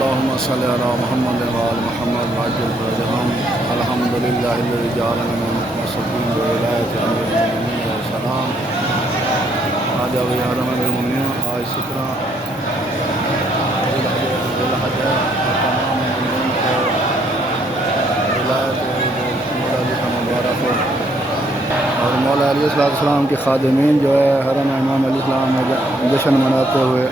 اللهم صل على محمد وآل محمد وعجل فرجهم. الحمد لله الذي جعلنا من المتمسكين بولاية أمير المؤمنين والسلام. هذا بهرم المؤمنين آي سترة بالحجة تمام المؤمنين ولاية مولا का मुबारक हो। और मौला अलैहिस्सलाम के खादिमीन जो है हरम इमाम अलैहिस्सलाम में जश्न मनाते हुए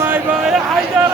ما يبايع حيدر.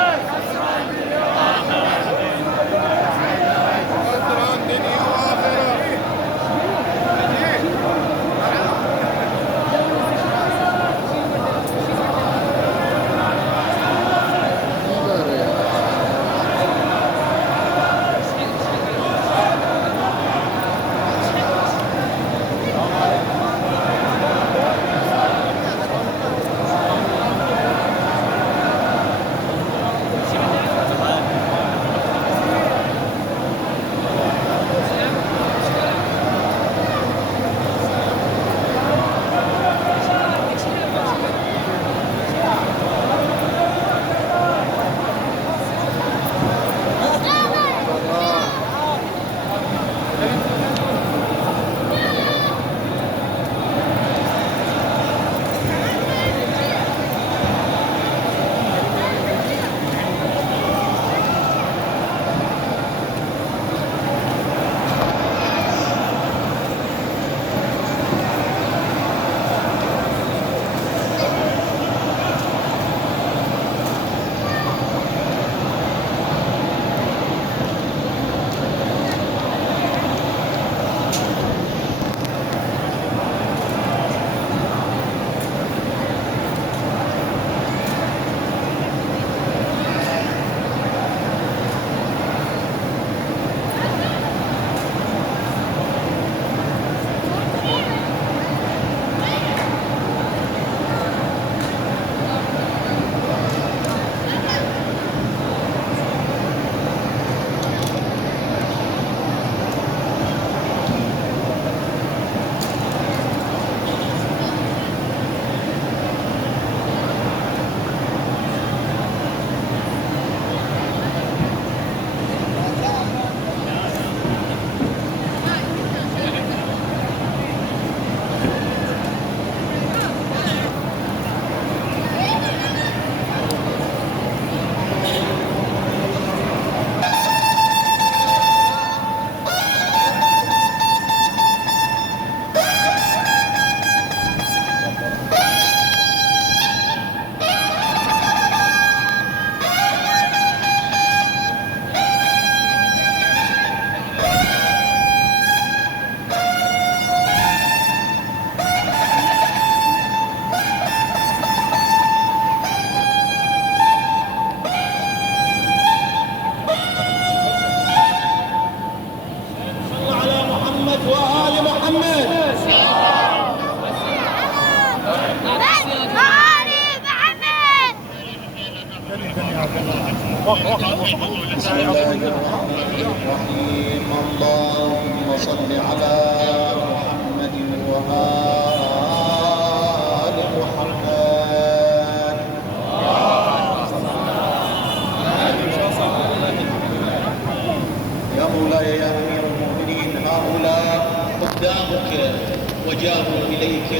بسم الله الرحمن الرحيم. اللهم صل على محمد وآل محمد. يا مولاي يا أمير المؤمنين، هؤلاء قدامك وجاءوا إليك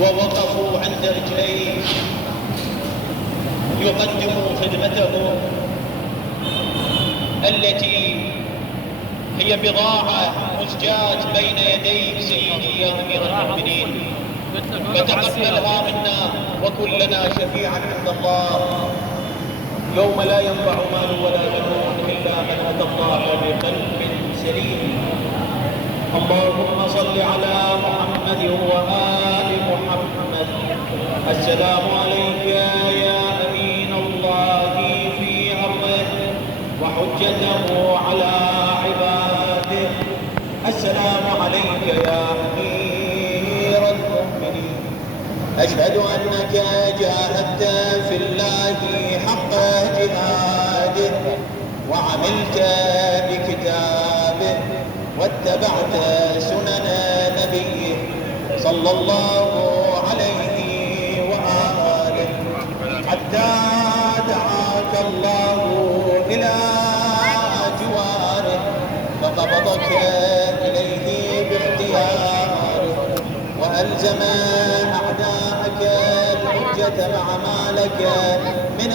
ووقفوا عند رجليك يقدموا خدمتهم التي هي بضاعة مزجاة بين يديك سيدي يا أمير المؤمنين، فتقبلها منا وكن لنا شفيعا عند الله يوم لا ينفع مال ولا بنون إلا من أتى الله بقلب سليم. اللهم صل على محمد وآل محمد. السلام عليك يا أمين الله في أرضه وحجته على عباده. السلام عليك يا أمير المؤمنين. أشهد أنك جاهدت في الله حق جهاده وعملت بكتابه واتبعت سنن نبيه صلى الله عليه وآله حتى دعاك الله إلى جواره فقبضك إليه باختياره وألزم أعداءك الحجة مع ما لك من